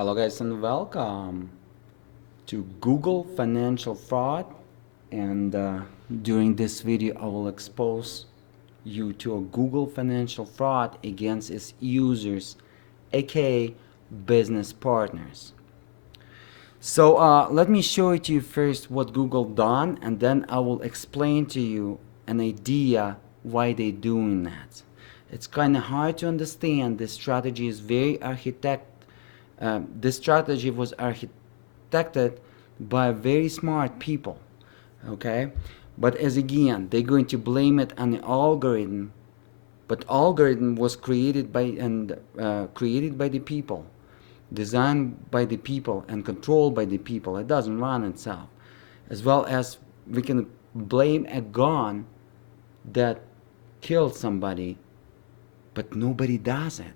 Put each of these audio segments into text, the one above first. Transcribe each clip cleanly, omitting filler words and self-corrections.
Hello guys and welcome to Google financial fraud, and during this video I will expose you to a Google financial fraud against its users, aka business partners. So let me show it to you first what Google done, and then I will explain to you an idea why they doing that. It's kind of hard to understand. This strategy is very this strategy was architected by very smart people, okay? But as again, they're going to blame it on the algorithm, but algorithm was created by created by the people, designed by the people, and controlled by the people. It doesn't run itself. As well as we can blame a gun that killed somebody, but nobody does it.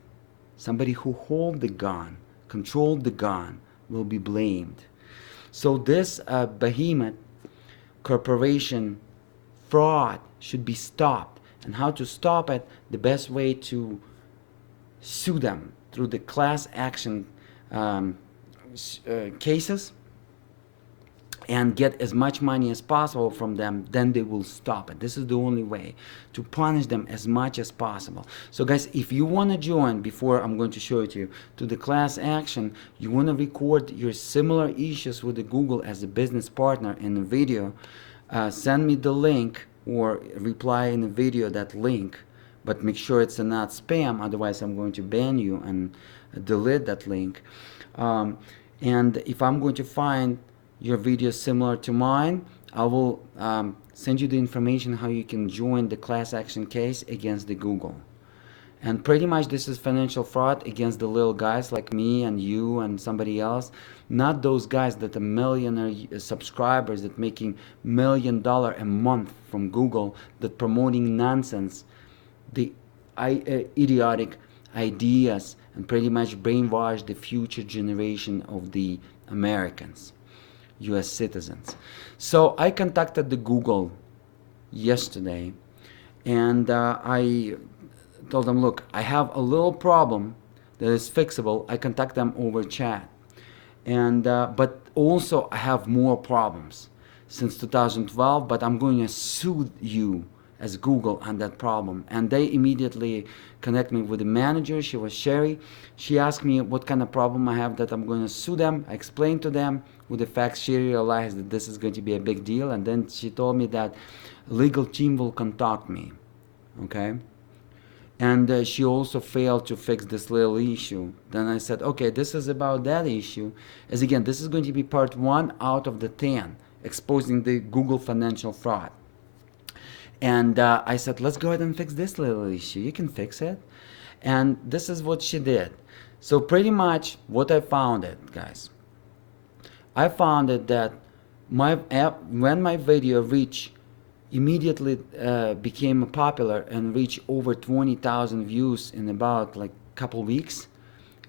Somebody who hold the gun, controlled the gun, will be blamed. So this behemoth corporation fraud should be stopped. And how to stop it? The best way to sue them through the class action cases and get as much money as possible from them, then they will stop it. This is the only way to punish them as much as possible. So guys, if you want to join, before I'm going to show it to you, to the class action, you want to record your similar issues with the Google as a business partner in a video, send me the link or reply in the video that link, but make sure it's not spam, otherwise I'm going to ban you and delete that link. And if I'm going to find your video similar to mine, I will send you the information how you can join the class action case against the Google. And pretty much this is financial fraud against the little guys like me and you and somebody else, not those guys that are millionaire subscribers that making $1 million a month from Google, that promoting nonsense, the idiotic ideas, and pretty much brainwash the future generation of the Americans, US citizens. So I contacted the Google yesterday, and I told them, look, I have a little problem that is fixable. I contact them over chat, and but also I have more problems since 2012, but I'm going to sue you as Google on that problem. And they immediately connect me with the manager. She was Sherry. She asked me what kind of problem I have that I'm going to sue them. I explained to them with the facts. She realized that this is going to be a big deal, and then she told me that legal team will contact me, okay? And she also failed to fix this little issue. Then I said, okay, this is about that issue. As again, this is going to be part 1 out of the 10, exposing the Google financial fraud. And I said, let's go ahead and fix this little issue. You can fix it. And this is what she did. So pretty much what I found it, guys. I found it that my app, when my video reached, immediately became popular and reached over 20,000 views in about like a couple weeks.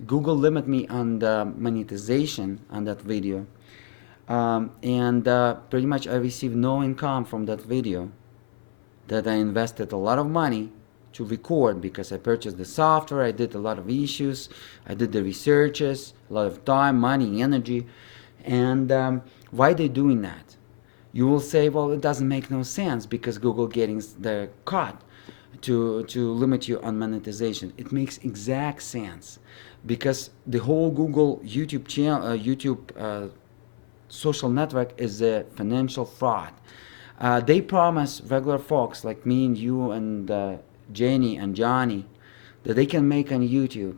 Google limit me on the monetization on that video. And pretty much I received no income from that video that I invested a lot of money to record, because I purchased the software, I did a lot of issues, I did the researches, a lot of time, money, energy. And why they doing that? You will say, well, it doesn't make no sense because Google getting the cut to limit you on monetization. It makes exact sense, because the whole Google YouTube channel, social network is a financial fraud. They promise regular folks like me and you and Jenny and Johnny that they can make on YouTube,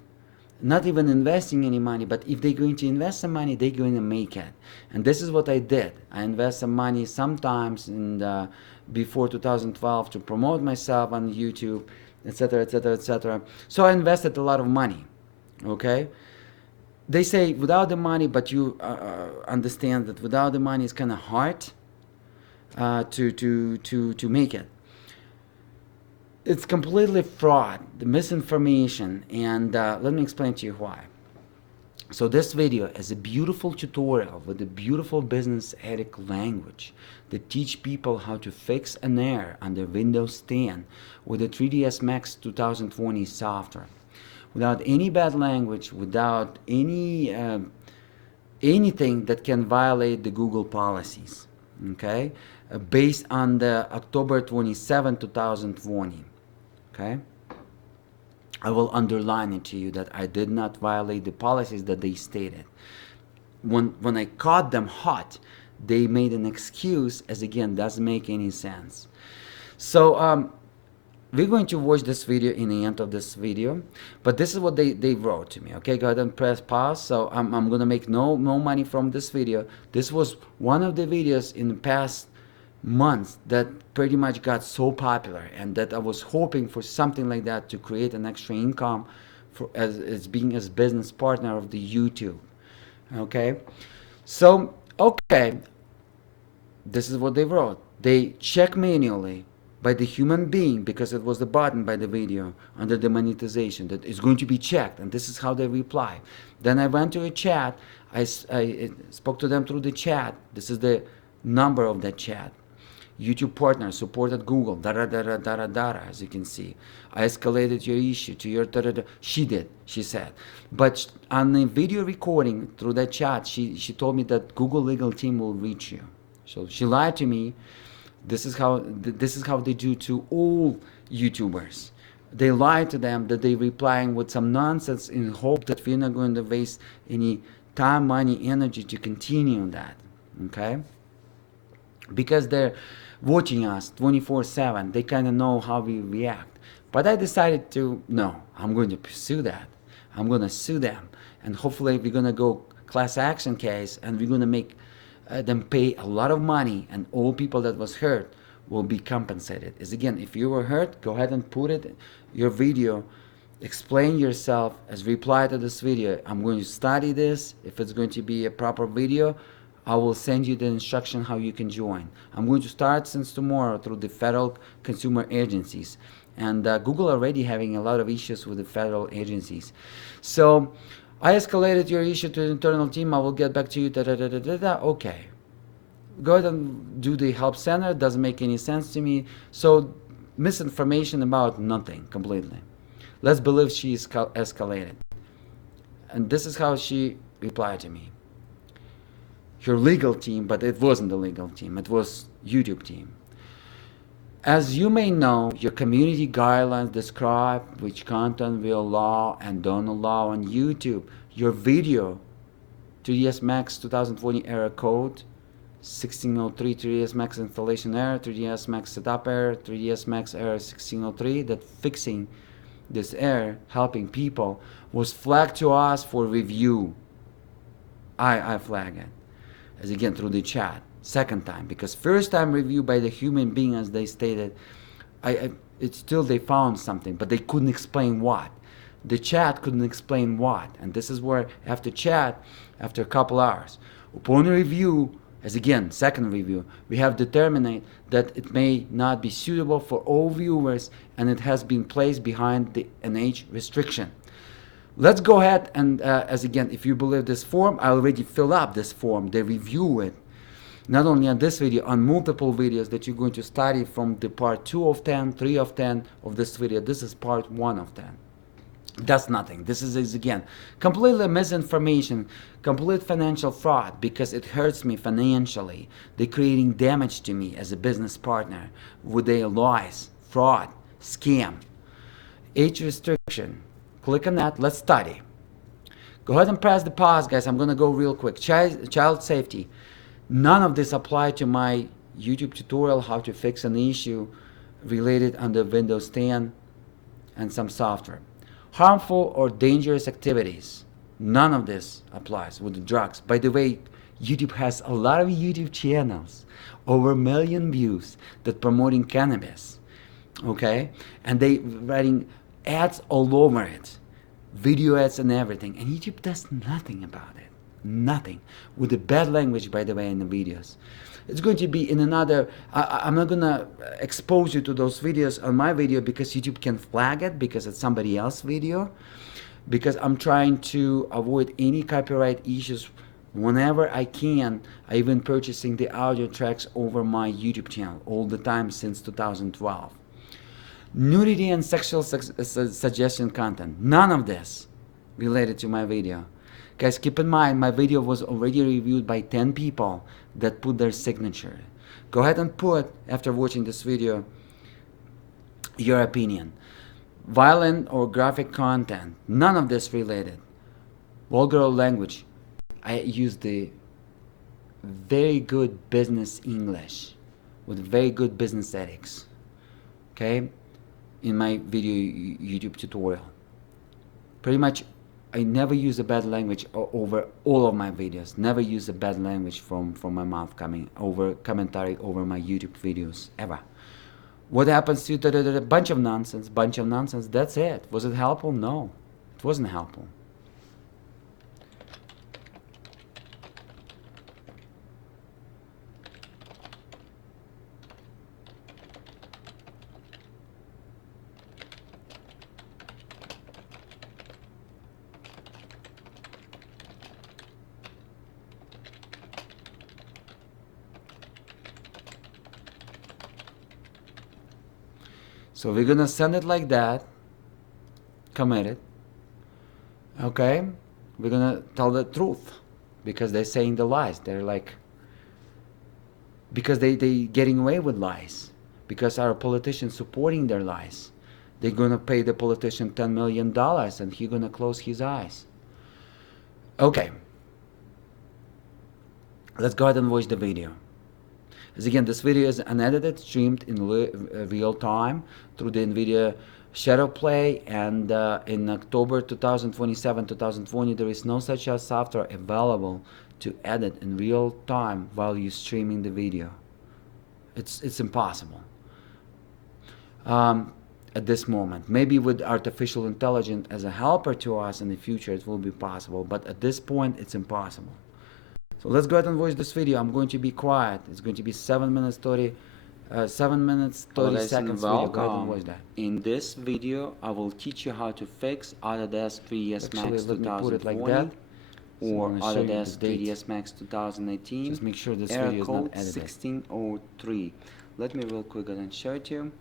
not even investing any money, but if they're going to invest some money, they're going to make it. And this is what I did. I invest some money sometimes in before 2012 to promote myself on YouTube, etc., etc., etc. So I invested a lot of money, okay? They say without the money, but you understand that without the money it's kind of hard to make it. It's completely fraud, the misinformation, and let me explain to you why. So this video is a beautiful tutorial with a beautiful business ethic language that teach people how to fix an error on their Windows 10 with the 3ds Max 2020 software. without any bad language, without any anything that can violate the Google policies, okay, based on the October 27, 2020, okay. I will underline it to you that I did not violate the policies that they stated. When I caught them hot, they made an excuse, as again doesn't make any sense. So we're going to watch this video in the end of this video, but this is what they wrote to me. Okay, go ahead and press pause. So I'm gonna make no money from this video. This was one of the videos in the past months that pretty much got so popular, and that I was hoping for something like that to create an extra income for as being as business partner of the YouTube. Okay, so okay, this is what they wrote. They check manually by the human being, because it was the button by the video under the monetization that is going to be checked, and this is how they reply. Then I went to a chat. I spoke to them through the chat. This is the number of that chat. YouTube partner supported Google, as you can see. I escalated your issue to your She did, she said. But on the video recording through that chat, she told me that Google legal team will reach you. So she lied to me. This is how they do to all YouTubers. They lie to them that they're replying with some nonsense in hope that we're not going to waste any time, money, energy to continue on that. Okay? Because they're watching us 24/7, they kind of know how we react. But I decided to, no, I'm going to pursue that. I'm going to sue them. And hopefully we're going to go class action case, and we're going to make them pay a lot of money, and all people that was hurt will be compensated. As again, if you were hurt, go ahead and put it your video, explain yourself as reply to this video. I'm going to study this. If it's going to be a proper video, I will send you the instruction how you can join. I'm going to start since tomorrow through the federal consumer agencies, and Google already having a lot of issues with the federal agencies. So I escalated your issue to the internal team. I will get back to you. Okay. Go ahead and do the help center. Doesn't make any sense to me. So misinformation about nothing completely. Let's believe she is escalated. And this is how she replied to me. Your legal team, but it wasn't the legal team. It was YouTube team. As you may know, your community guidelines describe which content we allow and don't allow on YouTube. Your video, 3ds Max 2020 error code, 1603 3ds Max installation error, 3ds Max setup error, 3ds Max error 1603, that fixing this error, helping people, was flagged to us for review. I flag it, as again through the chat. Second time, because first time review by the human being, as they stated, it's still they found something, but they couldn't explain what. The chat couldn't explain what, and this is where after chat, after a couple hours, upon review, as again second review, we have determined that it may not be suitable for all viewers, and it has been placed behind the age restriction. Let's go ahead and as again, if you believe this form, I already fill up this form. They review it. Not only on this video, on multiple videos that you're going to study from the part 2 of 10, 3 of 10 of this video. This is part 1 of 10. That's nothing. This is again, completely misinformation, complete financial fraud, because it hurts me financially. They're creating damage to me as a business partner with their lies, fraud, scam, age restriction. Click on that. Let's study. Go ahead and press the pause, guys. I'm going to go real quick. Child safety. None of this applied to my YouTube tutorial how to fix an issue related under Windows 10 and some software. Harmful or dangerous activities. None of this applies with the drugs. By the way, YouTube has a lot of YouTube channels, over 1 million views, that promoting cannabis. Okay? And they writing ads all over it. Video ads and everything. And YouTube does nothing about it. Nothing. With the bad language, by the way, in the videos. It's going to be in another, I'm not going to expose you to those videos on my video, because YouTube can flag it because it's somebody else's video, because I'm trying to avoid any copyright issues whenever I can. I've been purchasing the audio tracks over my YouTube channel all the time since 2012. Nudity and sexual suggestion content. None of this related to my video. Guys, keep in mind, my video was already reviewed by 10 people that put their signature. Go ahead and put, after watching this video, your opinion. Violent or graphic content. None of this related. Vulgar language. I use the very good business English with very good business ethics. Okay? In my video YouTube tutorial. Pretty much I never use a bad language over all of my videos. Never use a bad language from my mouth coming over commentary over my YouTube videos ever. What happens to you? Bunch of nonsense, that's it. Was it helpful? No, it wasn't helpful. So we're gonna send it like that, commit it, okay? We're gonna tell the truth, because they're saying the lies. They're like, because they getting away with lies, because our politicians supporting their lies. They're gonna pay the politician $10 million and he's gonna close his eyes. Okay, let's go ahead and watch the video. As again, this video is unedited, streamed in real time through the NVIDIA Shadow Play, and in October 2020, there is no such software available to edit in real time while you're streaming the video. It's impossible at this moment. Maybe with artificial intelligence as a helper to us in the future, it will be possible, but at this point, it's impossible. So let's go ahead and watch this video. I'm going to be quiet. It's going to be 7 minutes 30 seconds video. Go ahead and watch that. In this video, I will teach you how to fix Autodesk 3ds Max 2020 or Autodesk 3ds Max 2018. Just make sure this video is not edited. 1603. Let me real quick go ahead and show it to you.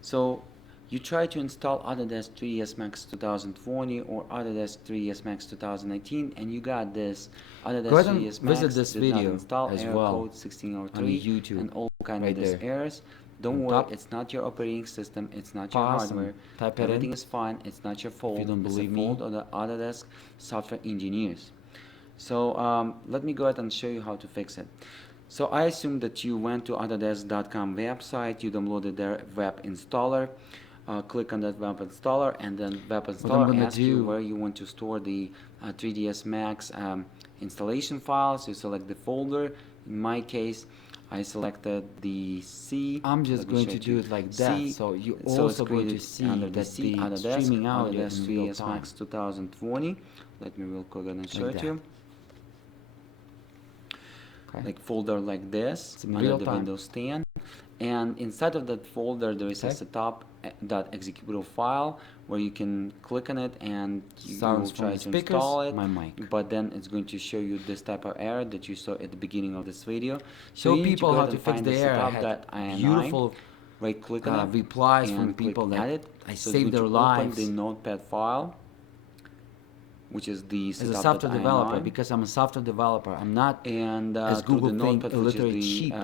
So you try to install Autodesk 3ds Max 2020 or Autodesk 3ds Max 2018, and you got this Autodesk 3ds Max visit this video install as error well code 1603 on YouTube, and all kind right of these there. errors. Don't On worry, top, it's not your operating system, it's not your pause and hardware. type it Everything in. is fine. It's not your fault. If you don't It's believe the me. fault of the Autodesk software engineers. So let me go ahead and show you how to fix it. So I assume that you went to Autodesk.com website, you downloaded their web installer. Click on that web installer, and then web installer asks you where you want to store the 3ds Max installation files. You select the folder. In my case, I selected the C. I'm just going to do it like that, C. so you So also it's going to created see under that the C, the Autodesk, streaming audio Autodesk in real 3ds time. Max 2020. Let me real quick and show Like it to you. Okay. Like folder like this It's in under real the time. Windows 10, and inside of that folder there is a Okay. setup.executable file where you can click on it and you will Sounds try from to the speakers, install it, my mic. but then it's going to show you this type of error that you saw at the beginning of this video. Show you need people go how ahead to and fix find the error. I had setup.ini, beautiful right click on it replies and from click people that edit. I So saved it's their going to open lives the notepad file, which is the as a software setup.ini. developer, because I'm a software developer. I'm not And as through Google the think notepad, which is illiterate the sheep.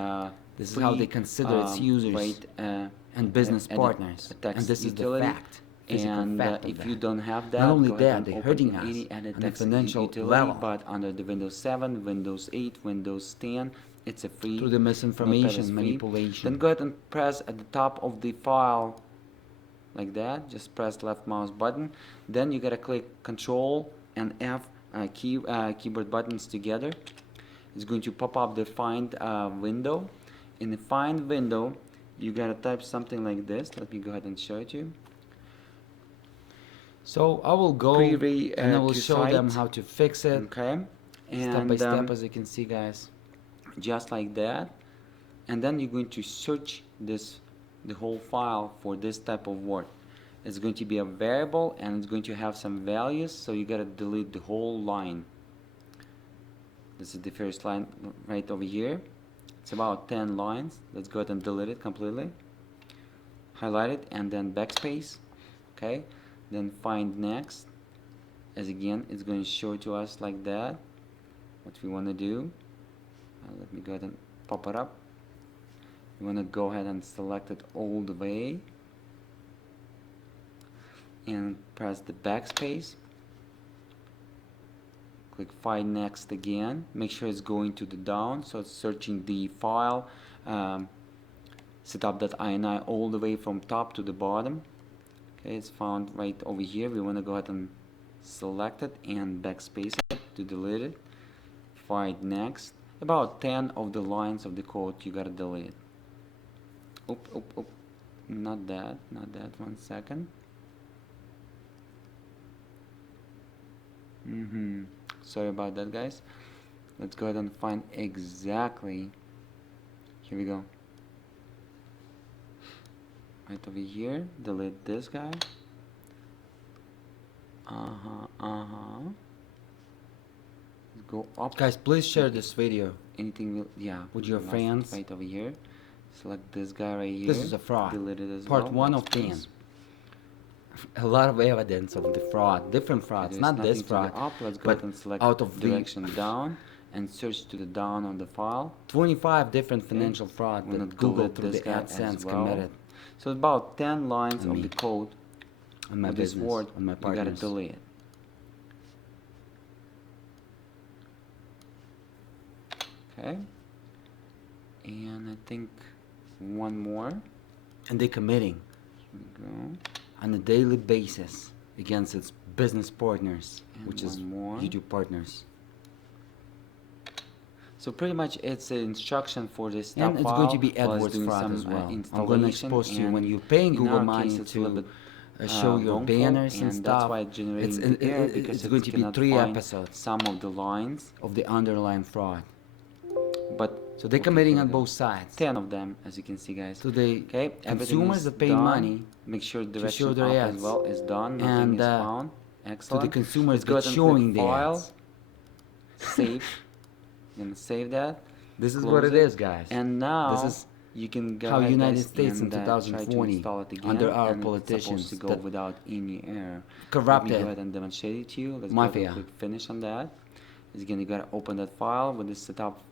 This is how they consider its users and business partners, and this is the fact. And fact of if that. you don't have that, Not only go ahead that, and they're open hurting us any edit on the text financial utility, level. but under the Windows 7, Windows 8, Windows 10, it's a free. Through the misinformation, notepad is free. manipulation. Then go ahead and press at the top of the file like that. Just press left mouse button. Then you gotta click Control and F keyboard buttons together. It's going to pop up the find window. In the find window, you gotta type something like this. Let me go ahead and show it to you. So I will go and I will show them how to fix it, Okay, and step by step, as you can see, guys. just like that. And then you're going to search the whole file for this type of word. It's going to be a variable and it's going to have some values, so you gotta delete the whole line. This is the first line right over here. It's about 10 lines. Let's go ahead and delete it completely. highlight it and then backspace. Okay, then find next, as again it's going to show to us like that what we want to do. Let me go ahead and pop it up. You want to go ahead and select it all the way and press the backspace. Click find next again. Make sure it's going to the down, so it's searching the file setup.ini all the way from top to the bottom. Okay, it's found right over here. We want to go ahead and select it and backspace it to delete it. Find next. About 10 of the lines of the code you gotta delete. Not that, 1 second. Sorry about that, guys. Let's go ahead and find exactly. Here we go. Right over here. Delete this guy. Go up. Guys, please share this video. Anything will, yeah, with your friends. Right over here. Select this guy right here. This is a fraud. Delete it as Part well. 1 of 10. A lot of evidence of the fraud, different frauds, not this fraud, Let's go ahead and select out of direction down and search to the down on the file. 25 different financial fraud that Google through the AdSense committed. So about 10 lines of the code on my this business, word on my you gotta partners. delete it. Okay, and I think one more. And they're committing Here we go. on a daily basis against its business partners, And which is one more. YouTube partners. So pretty much it's an instruction for this And top it's file going to be while it's AdWords doing fraud some, as well. I'm going to installation, expose to you and when you're paying in Google our money case, it's a little to bit, show your wrongful, banners and that's stuff. why it's generating It's, the error because it's going to be cannot 3 find episodes some of the lines, of the underlying fraud. but So they're committing on both sides. 10 of them, as you can see, guys. So the Okay, consumers that pay done. money Make sure show direction their up ads. as well is done. Nothing And, is found. so Excellent. the consumers Let's go get ahead and showing click the file, ads. save. I'm gonna save that. This is Close what it is, guys. And now This is you can go how ahead, United guys, States in and, try to 2020 install it again, under our and politicians it's supposed to go that without any error. corrupted Let me go ahead and demonstrate it to you. Let's mafia. go ahead and click finish on that. Again, you gotta open that file with the setup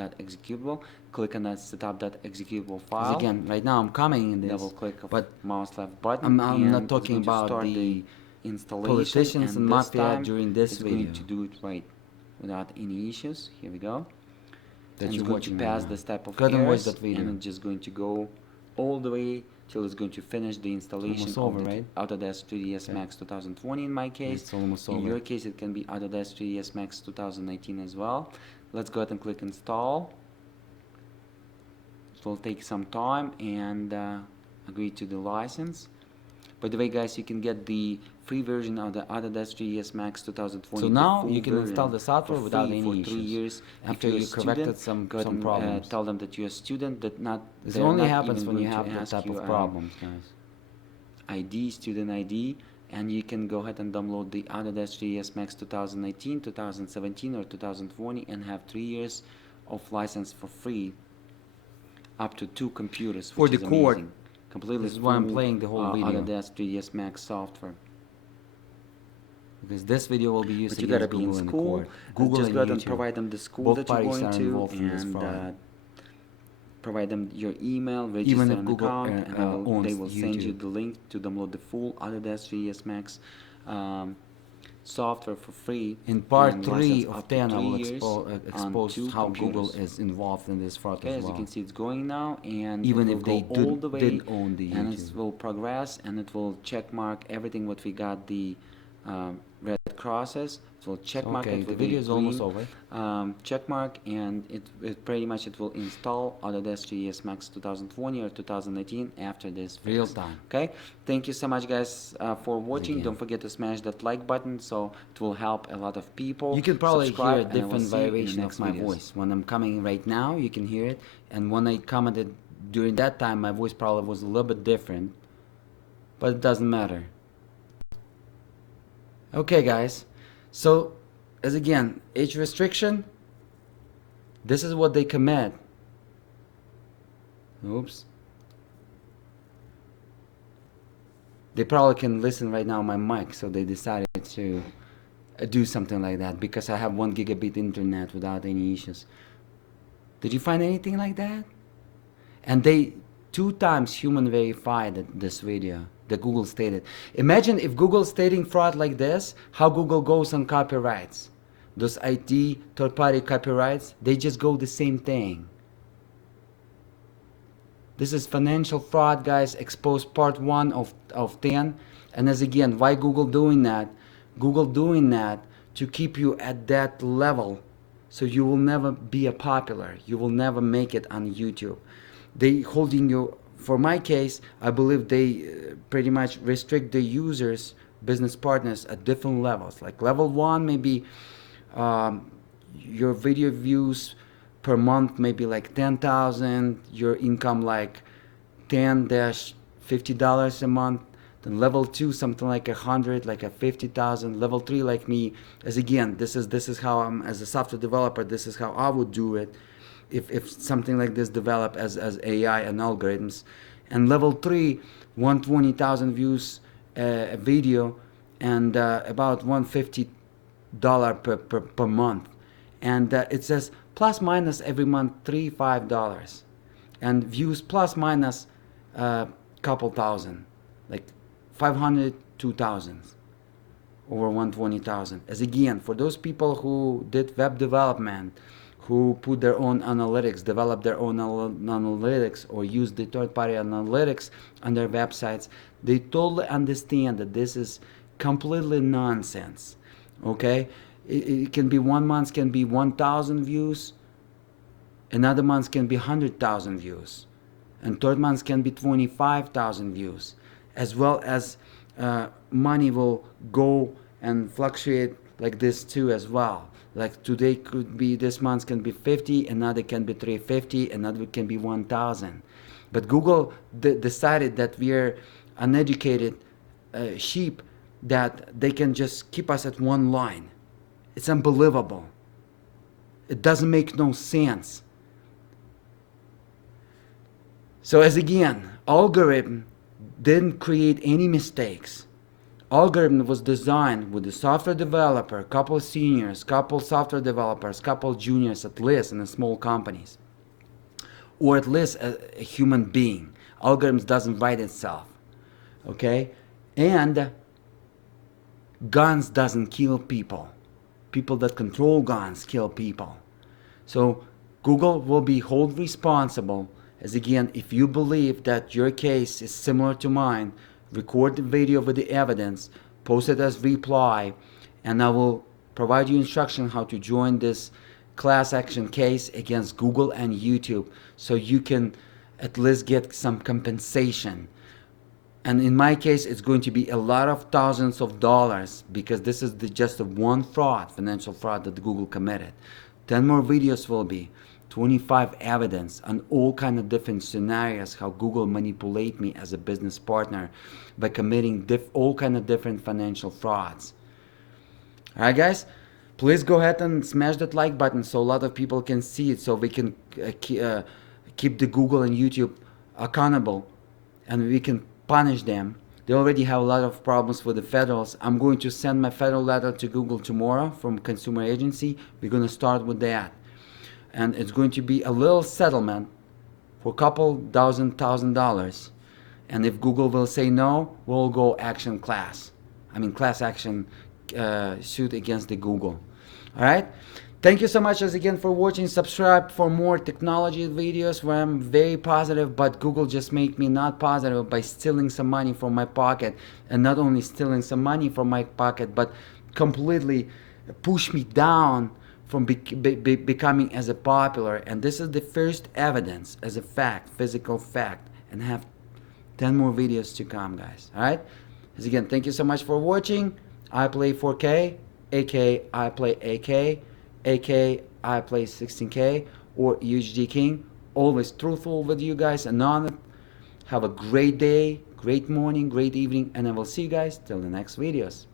that executable. Click on that setup.executable file. Again, right now I'm commenting in this, Double click of but mouse left button. I'm and not it's talking going to about start the installation, politicians and this mafia time during this it's video going to do it right without any issues. Here we go. that And you're it's going watching to right pass now. this type of Go ahead and watch errors, that video. and it's just going to go all the way till it's going to finish the installation almost of over, the right? Autodesk 3ds Okay. Max 2020 in my case. It's almost In over. your case, it can be Autodesk 3ds Max 2019 as well. Let's go ahead and click install. It will take some time and agree to the license. By the way, guys, you can get the free version of the Autodesk 3ds Max 2020. So the now full you can install version the software for without free any for issues. 3 years. After If you're you a corrected student, go some ahead and, problems. tell them that you're a student. That not This they're only not happens even when you going have to that ask type you, of problems, guys. ID, student ID, and you can go ahead and download the Autodesk 3ds Max 2019, 2017, or 2020 and have 3 years of license for free, up to 2 computers, For which the is cord. amazing. Completely This is why I'm full, playing the whole video. Autodesk 3ds Max software. Because this video will be used But you gotta against be in Google and school. court. Google Just and go ahead and YouTube. provide them the school Both that you're parties going are to, involved in this and fraud. provide them your email, register Even if an Google account, and they owns will send you YouTube. the link to download the full Autodesk 3ds Max software for free. In part and 3 license of up to 10, I 3 will years on expose 2 how Google computers. is involved in this fraud Okay, as as well. you can see, it's going now, and Even it if will they go all the way, didn't own the and it YouTube. will progress, and it will check mark everything what we got the red crosses. It will check mark Okay, it the with video a is almost green, over. check mark, and it pretty much it will install Autodesk 3ds Max 2020 or 2019 after this fix. Real time. Okay, thank you so much, guys, for watching. Again. Don't forget to smash that like button, so it will help a lot of people. You can probably Subscribe, hear a and I will different see you in the variation of next my videos. voice. When I'm coming right now, you can hear it. And when I commented during that time, my voice probably was a little bit different. But it doesn't matter. Okay, guys. So, as again, age restriction, this is what they commit. Oops. They probably can listen right now my mic, so they decided to do something like that because I have 1 gigabit internet without any issues. Did you find anything like that? And they 2 times human verified this video. The Google stated. Imagine if Google stating fraud like this, how Google goes on copyrights. Those IT third-party copyrights, they just go the same thing. This is financial fraud, guys, exposed part 1 of 10. And as again, why Google doing that? Google doing that to keep you at that level so you will never be a popular. You will never make it on YouTube. They holding you, for my case, I believe they pretty much restrict the users, business partners at different levels. Like level 1, maybe your video views per month maybe like 10,000, your income like $10-50 a month. Then level 2 something like 100, like a 50,000. Level 3 like me, as again, this is how I'm as a software developer. This is how I would do it if something like this develop as AI and algorithms. And level 3, 120,000 views a video, and about $150 per month. And it says plus minus every month $3-5, and views plus minus couple thousand, like 500 2,000 over 120,000. As again, for those people who did web development, who put their own analytics, develop their own analytics, or use the third-party analytics on their websites, they totally understand that this is completely nonsense. Okay, it can be 1 month can be 1,000 views, another month can be 100,000 views, and third month can be 25,000 views, as well as money will go and fluctuate like this too as well. Like today could be, this month can be 50, another can be 350, another can be 1,000. But Google decided that we are uneducated sheep, that they can just keep us at one line. It's unbelievable. It doesn't make no sense. So as again, algorithm didn't create any mistakes. Algorithm was designed with the software developer, couple seniors, couple software developers, couple juniors at least in the small companies, or at least a human being. Algorithms doesn't write itself, okay? And guns doesn't kill people. People that control guns kill people. So Google will be held responsible. As again, if you believe that your case is similar to mine, record the video with the evidence, post it as reply, and I will provide you instruction how to join this class action case against Google and YouTube, so you can at least get some compensation. And in my case, it's going to be a lot of thousands of dollars, because this is just one fraud, financial fraud, that Google committed. 10 more videos will be 25 evidence on all kind of different scenarios how Google manipulate me as a business partner by committing all kind of different financial frauds. All right, guys, please go ahead and smash that like button so a lot of people can see it, so we can keep the Google and YouTube accountable, and we can punish them. They already have a lot of problems with the federals. I'm going to send my federal letter to Google tomorrow from consumer agency. We're going to start with that. And it's going to be a little settlement for a couple thousand dollars. And if Google will say no, we'll go class action suit against the Google. All right. Thank you so much again for watching. Subscribe for more technology videos where I'm very positive, but Google just make me not positive by stealing some money from my pocket. And not only stealing some money from my pocket, but completely push me down from becoming as a popular. And this is the first evidence as a fact, physical fact, and have 10 more videos to come, guys. All right. As again, thank you so much for watching. I play 4K, aka I play AK, aka I play 16K, or UHD King. Always truthful with you guys and honest. Have a great day, great morning, great evening, and I will see you guys till the next videos.